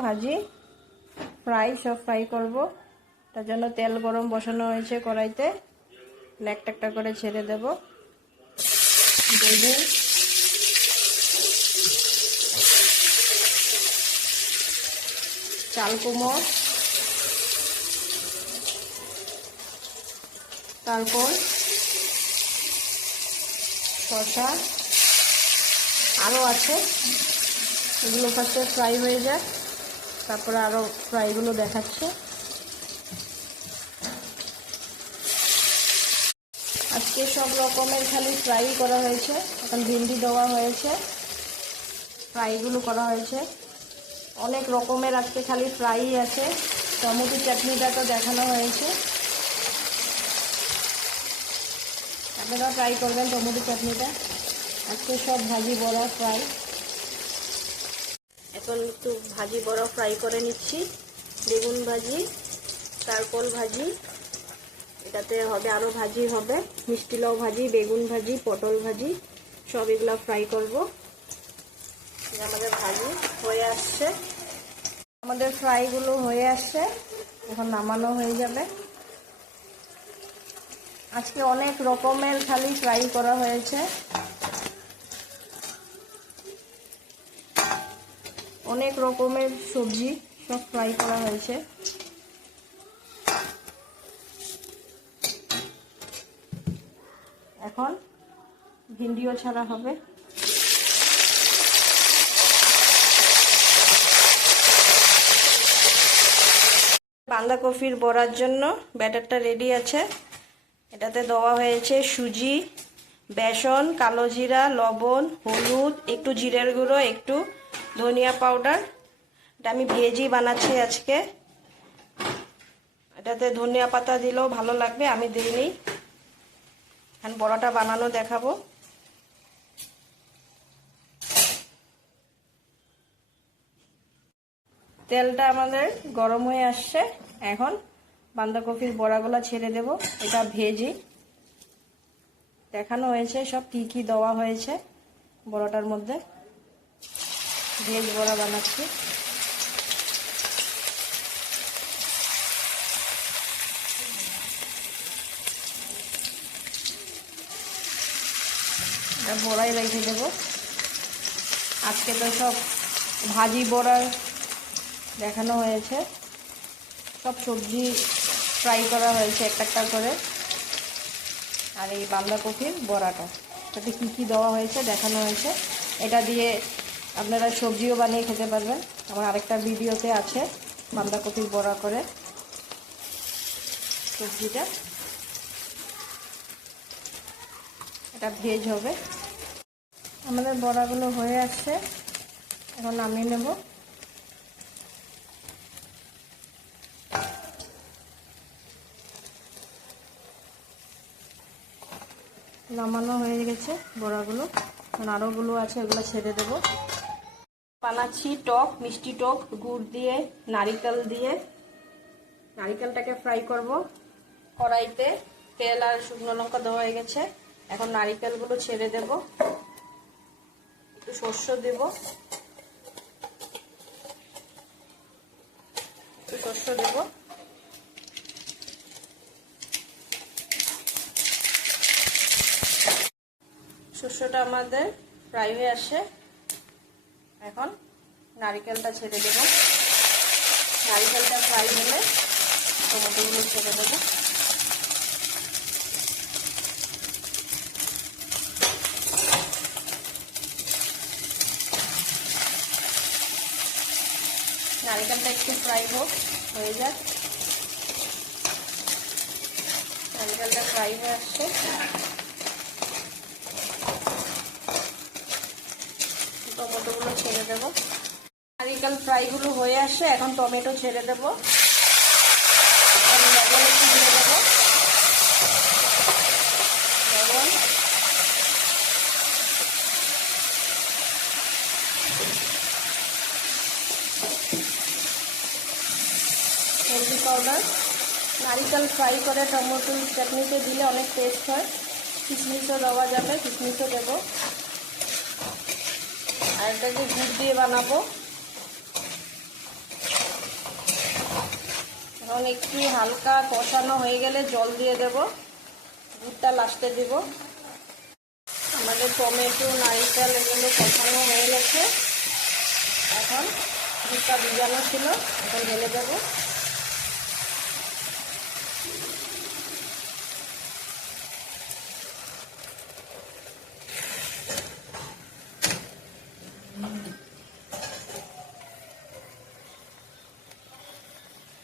ভাজি ফ্রাই সব ফ্রাই করব। তার জন্য তেল গরম বসানো হয়েছে কড়াইতে। একটা একটা করে ছেড়ে দেব। বেগুন, চাল কুমড়ো, তারপর শসা আরও আছে, এগুলো ফার্স্টে ফ্রাই হয়ে যায়, তারপরে আরও ফ্রাইগুলো দেখাচ্ছে। আজকে সব রকমের খালি ফ্রাই করা হয়েছে। এখন ভিন্ডি দেওয়া হয়েছে, ফ্রাইগুলো করা হয়েছে। অনেক রকমের আজকে খালি ফ্রাই আছে। টমেটো চাটনিটা তো দেখানো হয়েছে, আপনারা ট্রাই করবেন টমেটো চাটনিটা। আজকে সব ভাজি বড়া ফ্রাই। এখন একটু ভাজি বড়া ফ্রাই করে নিচ্ছি। বেগুন ভাজি, চারকোল ভাজি, এটাতে হবে আরও ভাজি হবে, মিষ্টি লাউ ভাজি, বেগুন ভাজি, পটল ভাজি, সব এগুলো ফ্রাই করব। আমাদের ভাজি হয়ে আসছে, আমাদের ফ্রাইগুলো হয়ে আসছে, এখন নামানো হয়ে যাবে। আজকে অনেক রকমের খালি ফ্রাই করা হয়েছে, অনেক রকমের সবজি সব ফ্রাই করা হয়েছে। এখন ভিন্ডিও ছাড়া হবে। বাঁধাকপির বড়ার জন্য ব্যাটারটা রেডি আছে। এটাতে দেওয়া হয়েছে সুজি, বেসন, কালো জিরা, লবণ, হলুদ, একটু জিরের গুঁড়ো, একটু ধনিয়া পাউডার। এটা আমি ভেজই বানাচ্ছি আজকে। এটাতে ধনিয়া পাতা দিলেও ভালো লাগবে, আমি দিইনি। এখন বড়াটা বানানো দেখাবো। তেলটা আমাদের গরম হয়ে আসছে। এখন বাঁধাকপির বড়াগুলো ছেড়ে দেব। এটা ভেজি দেখানো হয়েছে, সব কি কি দেওয়া হয়েছে বড়াটার মধ্যে। ভেজ বড়া বানাচ্ছি। এটা বড়াই রেখে দেব। আজকে তো সব ভাজি বড়া দেখানো হয়েছে, সব সবজি ফ্রাই করা হয়েছে একটা একটা করে। আর এই বাঁধাকপির বড়াটা, তাতে কী কী দেওয়া হয়েছে দেখানো হয়েছে। এটা দিয়ে আপনারা সবজিও বানিয়ে খেতে পারবেন। আমার আরেকটা ভিডিওতে আছে বাঁধাকপির বড়া করে সবজিটা। এটা ভেজ হবে। আমাদের বড়াগুলো হয়ে আসছে, এখন নামিয়ে নেব। নামানো হয়ে গেছে বড়াগুলো। এখন আরোগুলো আছে, এগুলো ছেড়ে দেব। বানাচ্ছি টক, মিষ্টি টক, গুড় দিয়ে, নারিকেল দিয়ে। নারিকেলটাকে ফ্রাই করব কড়াইতে। তেল আর শুকনো লঙ্কা দেওয়া হয়ে গেছে। এখন নারিকেলগুলো ছেড়ে দেব, একটু সর্ষে দেব, একটু সর্ষে দেব। সর্ষেটা আমাদের ফ্রাই হয়ে আসে। এখন নারিকেলটা ছেড়ে দেব। নারিকেলটা ফ্রাই হলে টমেটোগুলো ছেড়ে দেব। নারিকেলটা একটু ফ্রাই হয়ে যাক। নারিকেলটা ফ্রাই হয়ে আসছে। টমেটোগুলো ছেড়ে দেব। নারিকেল ফ্রাইগুলো হয়ে আসছে, এখন টমেটো ছেড়ে দেব। লবণ একটু দিয়ে দেব, লবণ, হলদি পাউডার। নারিকেল ফ্রাই করে টমেটো চাটনিতে দিলে অনেক টেস্ট হয়। কিশমিশও দেওয়া যাবে, কিশমিশও দেব। আর এটাকে গুড় দিয়ে বানাবো, এখন একটু হালকা কষানো হয়ে গেলে জল দিয়ে দেব, দুধটা লাস্টে দেব। আমাদের টমেটো নারকেল এগুলো কষানো হয়ে গেছে। এখন দুধটা ভিজানো ছিল, এখন ঢেলে দেব।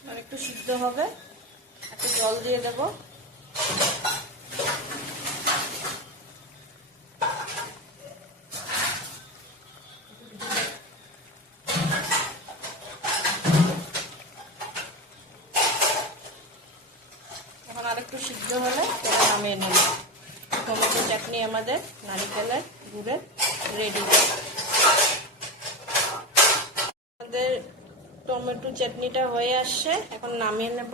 আর একটু সিদ্ধ হবে, একটু জল দিয়ে দেব। এখন আর একটু সিদ্ধ হলে এটা নামিয়ে নেব। টমেটো চাটনি আমাদের নারকেলের গুড়ের রেডি। আমাদের টমেটো চাটনিটা হয়ে আসছে, এখন নামিয়ে নেব।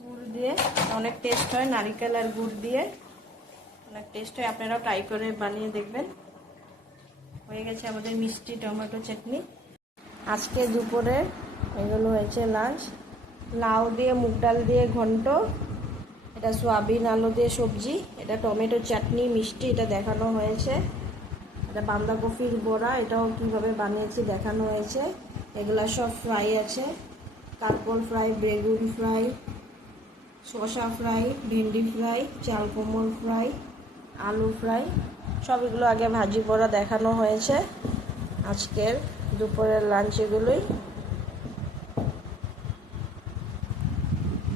গুড় দিয়ে অনেক টেস্ট হয়, নারকেল আর গুড় দিয়ে অনেক টেস্ট হয়। আপনারাও ট্রাই করে বানিয়ে দেখবেন। হয়ে গেছে আমাদের মিষ্টি টমেটো চাটনি। আজকে দুপুরে এগুলো হয়েছে লাঞ্চ। লাউ দিয়ে মুগ ডাল দিয়ে ঘন্ট, এটা সয়াবিন আলু দিয়ে সবজি, এটা টমেটো চাটনি মিষ্টি, এটা দেখানো হয়েছে। এটা বাঁধাকপির বড়া, এটাও কীভাবে বানিয়েছি দেখানো হয়েছে। এগুলা সব ফ্রাই আছে, কাঁকরোল ফ্রাই, বেগুন ফ্রাই, শসা ফ্রাই, ভেন্ডি ফ্রাই, চাল কুমড়ো ফ্রাই, আলু ফ্রাই, সব এগুলো আগে ভাজি বড়া দেখানো হয়েছে। আজকের দুপুরের লাঞ্চ এগুলোই।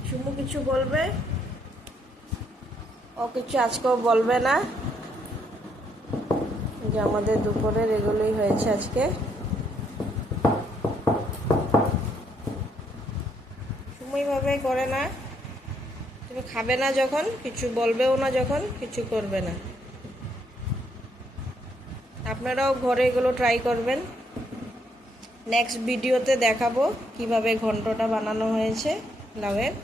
সুমু কিছু বলবে? ও কিছু আজকেও বলবে না। যে আমাদের দুপুরের এগুলোই হয়েছে আজকে। সময়ভাবে করে না, তুমি খাবে না যখন, কিছু বলবেও না যখন, কিছু করবে না। আপনারাও ঘরে এগুলো ট্রাই করবেন। নেক্সট ভিডিওতে দেখাবো কিভাবে ঘন্টটা বানানো হয়েছে লাউয়ের।